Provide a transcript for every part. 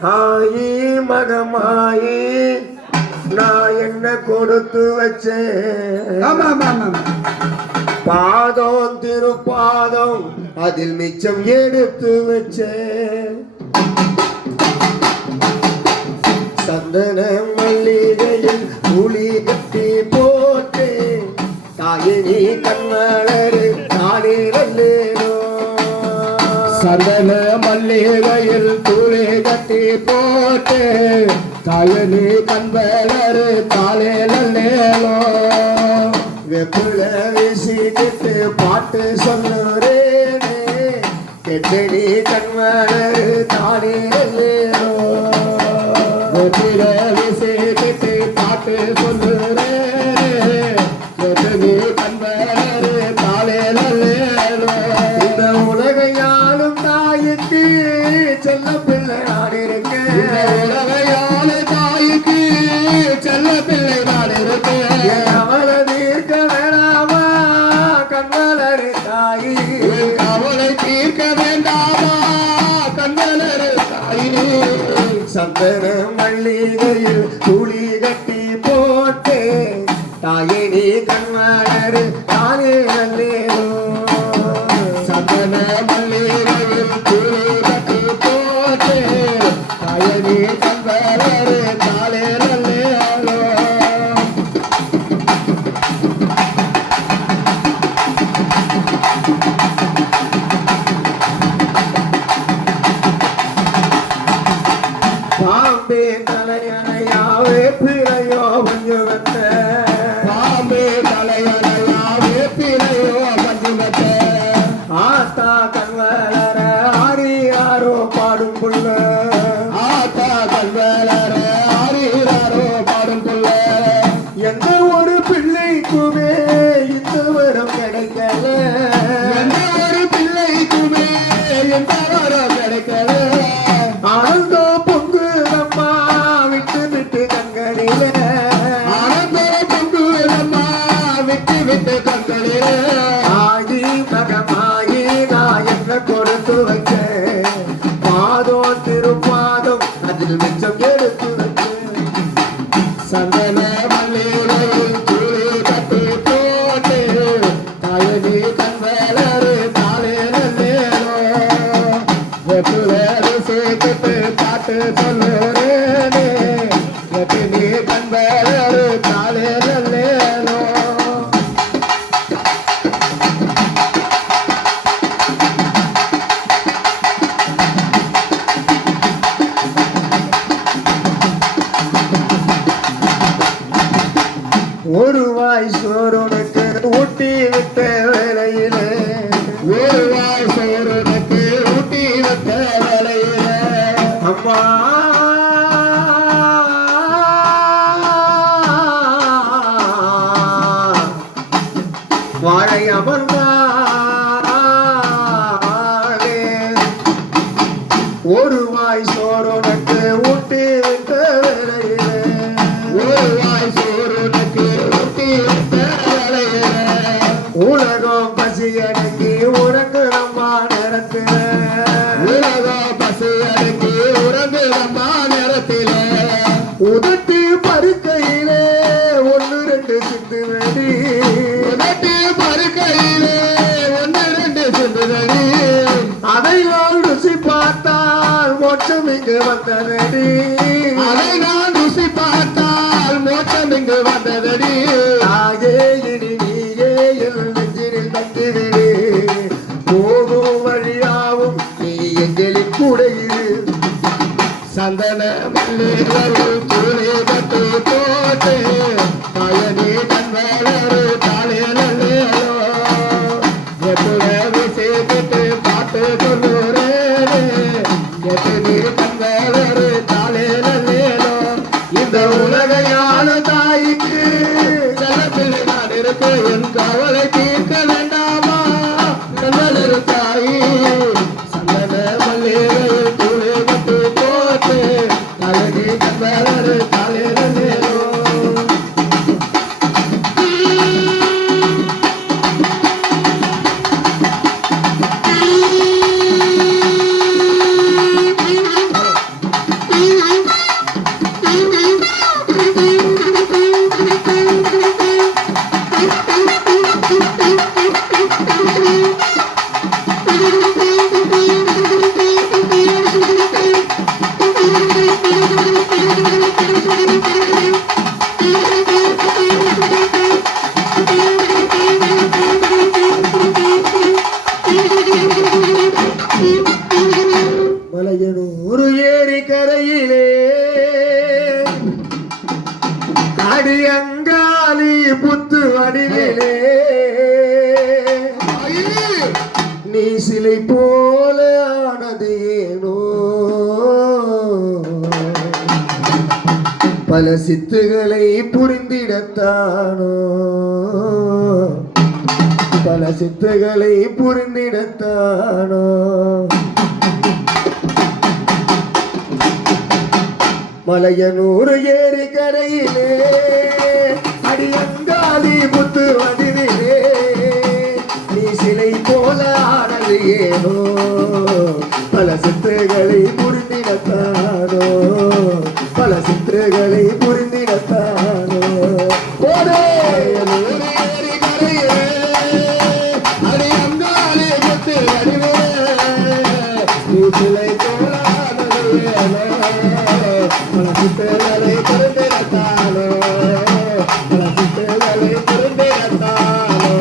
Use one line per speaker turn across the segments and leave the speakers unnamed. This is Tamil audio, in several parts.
ஆயி மகமாயி நான் என்ன கொடுத்து வச்சேன்? பாதம் திருப்பாதம் அதில் மிச்சம் எடுத்து வச்சேன். சந்தன மல்லிகையில் புளி கட்டி போட்டு தாயினி தானே நல்லேனோ
சந்தன மல்லிகையில் தூளி கட்டி போட்டு தாயனி கண்பலரு தாலேலேலோ
வெப்புல வீசிக்கிட்டு பாட்டு சொல்லுறேனே கெட்டடி கண்மலரு தானே நல்லேனோ
வெற்றில விசேஷத்தை பாட்டு சொல்லுறேனே கெட்டடி கண்பலரு
சந்தன மல்லிகையில் துளி கட்டி போட்டு
தாயே
பாம்பே தலையணையாவே பிழையோ வந்து வந்த
பாம்பே
தலையா எடுத்து வைக்க பாதம் திருப்பாதம் அதில் மிச்சம் எடுத்து வைக்க
சந்தன மல்லிகையில் துளி கட்டி போட்டு தாயனி கண்வலரு தாளே நல்லேனோ வெப்புவேறு சேர்த்துட்டு பாட்டு சொல்லுறேனே
வாழை அமர்ந்தாலே ஒரு வாய் சோறுனுக்கு ஊட்டி விட்ட வேலையிலே
ஒரு வாய் சோறுனுக்கு ஊட்டி வைத்த வேலையில
உலகம் பசி அடக்கி அடங்கி உறங்குறம்மா நேரத்தில்
உலகம் பசி அடக்கி உறங்கு நம்மா நேரத்திலே
உதட்டு பருக்கையிலே மோட்சம் இங்கு வந்தனடி.
அதை நான் ருசி பார்த்தால் மோட்சம் இங்கு வந்ததடி
தாயே இனி நீயே என் நெஞ்சினில் தங்கிவிடு போகும் வழியாவும் நீ எங்களின் கூட இரு.
சந்தன மல்லிகையில் துணி போட்டு பயணி கண்வளரு தாளையலோ எட்டுரவி சேர்த்துட்டு முத்து
வடிவிலே நீ சிலை போல ஆனது ஏனோ? பல சித்துகளை புரிந்திடத்தானோ? பல சித்துகளை புரிந்திடத்தானோ? மலையனூறு ஏறி கரையிலே ஆனது ஏனோ பல சித்துகளை புரிந்திடத்தானோ பல புரிந்திடத்தானோ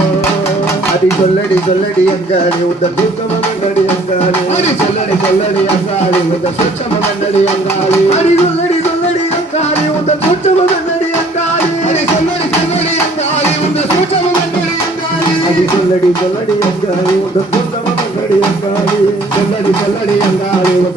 அடி
சொல்லடி சொல்லடி அங்காளி உந்த தூக்கம கண்டடி அங்காளி.
சொல்லடி சொல்லடி அங்காளி இந்த சுற்றம கண்டடி அங்காளி.
அடி சொல்லடி சொல்லடி அங்காளி உந்த தூக்கம கண்டடி அங்காளி
அடி சொல்லடி சொல்லடி அங்காளி இந்த சுற்றம கண்டடி அங்காளி
அடி சொல்லடி சொல்லடி அங்காளி உந்த தூக்கம கண்டடி அங்காளி
சொல்லடி சொல்லடி அங்காளி இந்த